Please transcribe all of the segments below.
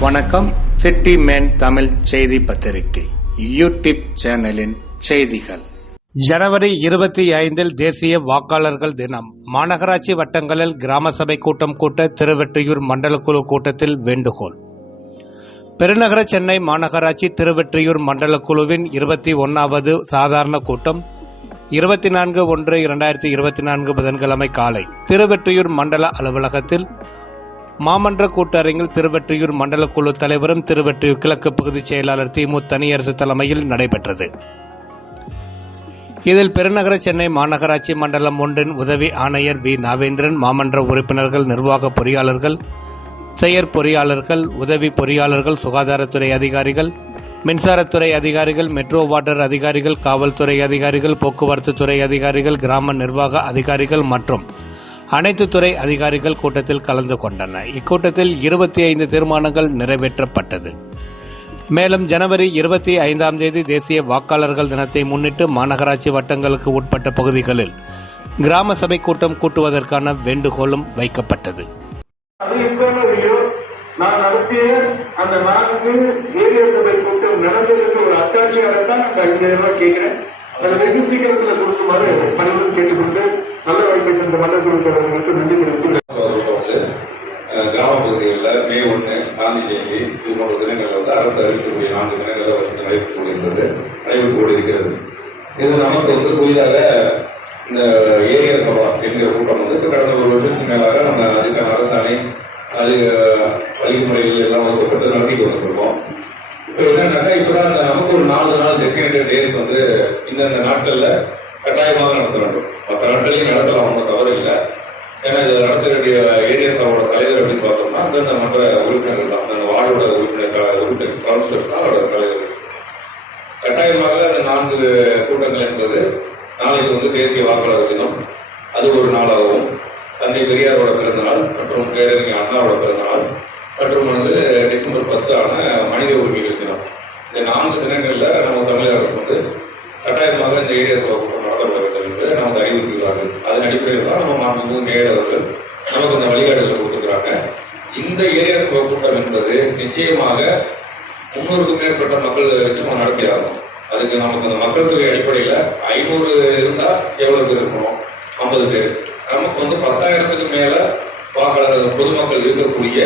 வணக்கம். City man Tamil செய்தி பத்திரிகை. யூடியூப் சேனலின் செய்திகள். ஜனவரி இருபத்தி ஐந்தில் தேசிய வாக்காளர்கள் தினம். மாநகராட்சி வட்டங்களில் கிராம சபை கூட்டம் கூட்ட திருவெற்றியூர் மண்டல குழு கூட்டத்தில் வேண்டுகோள். பெருநகர சென்னை மாநகராட்சி திருவெற்றியூர் மண்டலக்குழுவின் இருபத்தி ஒன்னாவது சாதாரண கூட்டம். இருபத்தி நான்கு ஒன்று இரண்டாயிரத்தி இருபத்தி நான்கு புதன்கிழமை காலை. திருவெற்றியூர் மண்டல அலுவலகத்தில் மாமன்ற கூட்டரங்கில் திருவெற்றியூர் மண்டல குழு தலைவரும் திருவெற்றியூர் கிழக்கு பகுதி செயலாளர் திமு தனியரசு தலைமையில் நடைபெற்றது. இதில் பெருநகர சென்னை மாநகராட்சி மண்டலம் ஒன்றின் உதவி ஆணையர் வி. நாவேந்திரன் மாமன்ற உறுப்பினர்கள் நிர்வாக பொறியாளர்கள் செயற் பொறியாளர்கள் உதவி பொறியாளர்கள் சுகாதாரத்துறை அதிகாரிகள் மின்சாரத்துறை அதிகாரிகள் மெட்ரோ வாட்டர் அதிகாரிகள் காவல்துறை அதிகாரிகள் போக்குவரத்து துறை அதிகாரிகள் கிராம நிர்வாக அதிகாரிகள் மற்றும் அனைத்து துறை அதிகாரிகள் கூட்டத்தில் கலந்து கொண்டனர். இக்கூட்டத்தில் இருபத்தி ஐந்து தீர்மானங்கள் நிறைவேற்றப்பட்டது. மேலும் ஜனவரி இருபத்தி ஐந்தாம் தேதி தேசிய வாக்காளர்கள் தினத்தை முன்னிட்டு மாநகராட்சி வட்டங்களுக்கு உட்பட்ட பகுதிகளில் கிராம சபை கூட்டம் கூட்டுவதற்கான வேண்டுகோளும் வைக்கப்பட்டது. நான் நடத்திய அந்த நான்கு ஏரியா சபை கூட்டம் நடந்ததுக்கு ஒரு அத்தாட்சியாக தான் நான் கேட்கிறேன் அது வெகு சீக்கிரத்துல கொடுக்குமாறு பணிகள் கேட்டுக்கொண்டு நல்ல வாய்ப்பை தந்த மன்னர் குழு நன்றி தெரிவித்து கிராம பகுதிகளில் மே ஒன்று காந்தி ஜெயந்தி இது போன்ற தினங்களில் வந்து அரசு அறிவிக்கக்கூடிய நான்கு தினங்களில் வசதி நடைபெற்று கொண்டிருக்கிறது நடைபெற்று கொண்டிருக்கிறது. இது நமக்கு வந்து புதிதாக இந்த ஏரியா சபா என்கிற கூட்டம் வந்து கடந்த ஒரு வருஷத்துக்கு மேலாக நம்ம அதுக்கான அரசாணை அது வழிமுறைகள் எல்லாம் வந்து நடத்தி கொண்டிருக்கிறோம். இப்போ என்னன்னாக்கா இப்போதான் நாலு நாள் டெசினேட்டட் டேஸ் வந்து இந்தந்த நாட்களில் கட்டாயமாக நடத்த வேண்டும். மற்ற நாட்களையும் நடத்தலாம் ஒன்றும் தவறு இல்லை. ஏன்னா இதில் நடத்த வேண்டிய ஏரியா சபாவோட தலைவர் அப்படின்னு பார்த்தோம்னா அந்தந்த மற்ற உறுப்பினர்கள் தான். அந்த வார்டோட உறுப்பினர் உறுப்பினர் கவுன்சிலர்ஸ் தான் அவரோட தலைவர். கட்டாயமாக அந்த நான்கு கூட்டங்கள் என்பது நாளைக்கு வந்து தேசிய வாக்காளர் தினம். அது ஒரு நாளாகவும் தந்தை பெரியாரோட பிறந்தநாள் மற்றும் பேரறிஞர் அண்ணாவோட பிறந்தநாள் மற்றும் வந்து டிசம்பர் பத்து ஆன மனித உரிமைகள் தினம். இந்த நான்கு தினங்களில் நம்ம தமிழக அரசு வந்து கட்டாயமாக இந்த ஏரியா சபா கூட்டம் நடத்தப்பட வேண்டும் என்று நமக்கு அறிவுறுத்துகிறார்கள் அதன் அடிப்படையில் தான் நம்ம மாண்புமிகு மேயர் அவர்கள் நமக்கு இந்த வழிகாட்டுதல் கொடுத்துருக்குறாங்க. இந்த ஏரியா சபா கூட்டம் என்பது நிச்சயமாக முன்னூறுக்கும் மேற்பட்ட மக்கள் வச்சு நம்ம அதுக்கு நமக்கு அந்த மக்கள் தொகை அடிப்படையில் ஐநூறு இருந்தால் எவ்வளவு பேர் இருக்கணும்? ஐம்பது பேர். நமக்கு வந்து பத்தாயிரத்துக்கு மேலே வாக்காளர் பொதுமக்கள் இருக்கக்கூடிய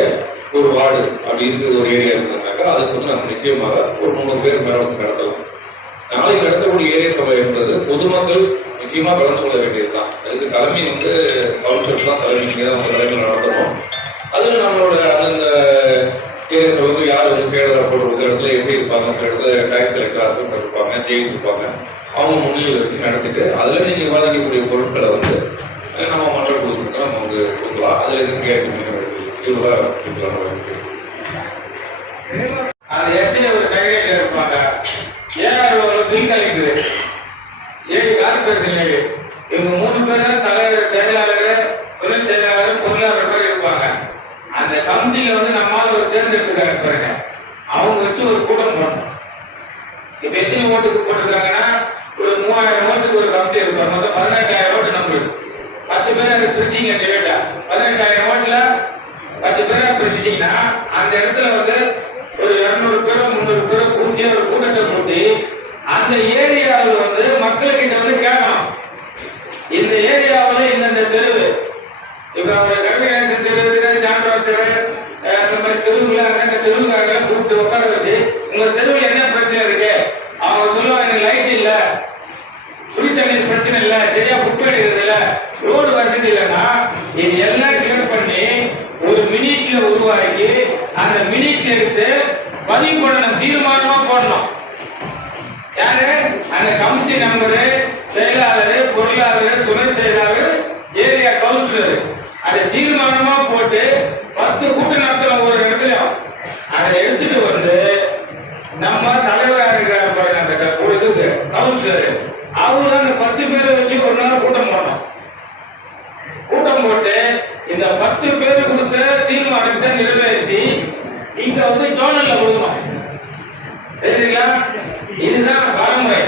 ஒரு வார்டு அப்படி இருக்கு ஒரு ஏரியா இருக்குனாக்கா அதுக்கு வந்து நம்ம நிச்சயமாக ஒரு முந்நூறு பேர் மேல வச்சு நடத்தலாம். நாளைக்கு நடத்தக்கூடிய ஏரிய சபை என்பது பொதுமக்கள் நிச்சயமா கலந்து கொள்ள வேண்டியதுதான். அதுக்கு தலைமை வந்து கவுன்சிலர் தான் தலைமை. நீங்க தான் உங்க தலைமையில் நடத்தணும். அதுல நம்மளோட அந்த ஏரிய சபைக்கு யார் வந்து செயலராக போடுற சில இடத்துல எஸ்ஐ இருப்பாங்க சில இடத்துல டாக்ஸ் கலெக்டர் அசஸ் இருப்பாங்க ஜேஎஸ் இருப்பாங்க. அவங்க முன்னிலையில் வச்சு நடத்திட்டு அதுல நீங்க விவாதிக்கக்கூடிய பொருட்களை வந்து நம்ம மன்ற கொடுத்துருக்கோம் நம்ம வந்து கொடுக்கலாம். அதுல இருந்து கேட்க இவ்வளவு சிம்பிளான இருக்கு அந்த எஸ்ஐ ஒரு செக்ரட்டரி இருப்பாங்க? ஏஆர் ஒரு பில் கலெக்டர். ஏழு கார்பரேஷன் ஏழு இவங்க மூணு பேரும் தலைவர் செயலாளர் துணை செயலாளர் பொருளாளர் பேர் இருப்பாங்க. அந்த கமிட்டியில வந்து நம்மால் ஒரு தேர்ந்தெடுத்துக்காங்க பாருங்க. அவங்க வச்சு ஒரு கூட்டம் போட்டோம் இப்ப எத்தனை ஓட்டுக்கு போட்டிருக்காங்கன்னா ஒரு மூவாயிரம் ஓட்டுக்கு ஒரு கமிட்டி இருப்பாங்க. மொத்தம் பதினெட்டாயிரம் ஓட்டு நம்மளுக்கு. பத்து பேர் அதை பிரிச்சிங்க டிவைட்டா பதினெட்டாயிரம் ஓட்டுல பத்து பேரை பிரிச்சிட்டீங்கன்னா அந்த இடத்துல வந்து கூட்டத்தை அந்த ஏரியாவில் வந்து மக்கள்கிட்ட வந்து கேட்கலாம். இந்த ஏரியாவில் இந்தந்த தெருவு? இப்ப ஒரு கவிஞர் தெரு இருக்கிற ஜான்பார் தெரு இந்த மாதிரி தெருவுல அந்த தெருவுக்காக கூப்பிட்டு உட்கார வச்சு உங்க தெருவில் என்ன பிரச்சனை இருக்கு? அவங்க சொல்லுவாங்க எனக்கு லைட் இல்ல. குடி தண்ணீர் பிரச்சனை இல்ல. சரியா புட்டு எடுக்கிறது இல்ல. ரோடு வசதி இல்லைன்னா இது எல்லாம் கிளியர் பண்ணி ஒரு மினிட்ல உருவாக்கி அந்த மினிட்ல எடுத்து பதிவு பண்ணணும். தீர்மானமா யாரு? அந்த கமிட்டி நம்பரு செயலாளர் பொருளாளர் துணை செயலாளர் ஏரியா கவுன்சிலர். அதை தீர்மானமா போட்டு பத்து கூட்டம் நடத்தலாம் ஒரு இடத்துல. அதை எடுத்துட்டு வந்து நம்ம தலைவராக இருக்கிற பாருங்க அந்த இது கவுன்சிலர். அவரு அந்த பத்து பேரை வச்சு ஒரு நாள் கூட்டம் போனோம் கூட்டம் போட்டு இந்த பத்து பேர் கொடுத்த தீர்மானத்தை நிறைவேற்றி இங்க வந்து ஜோனல்ல கொடுக்கணும். சரிங்களா இதுதான் வரமுறை.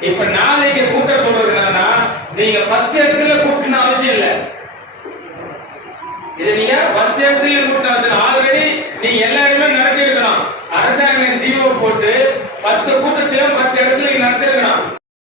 இப்ப நாளைக்கு கூட்ட சொல்றது என்னன்னா நீங்க பத்து இடத்துல கூட்டணும் அவசியம் இல்லை. இது நீங்க பத்து இடத்துல கூட்டணும் அவசியம் ஆல்ரெடி நீங்க எல்லா இடமே நடத்தி இருக்கலாம் அரசாங்கம் ஜீவோ போட்டு பத்து கூட்டத்தையும் பத்து இடத்துல நடத்தி இருக்கணும்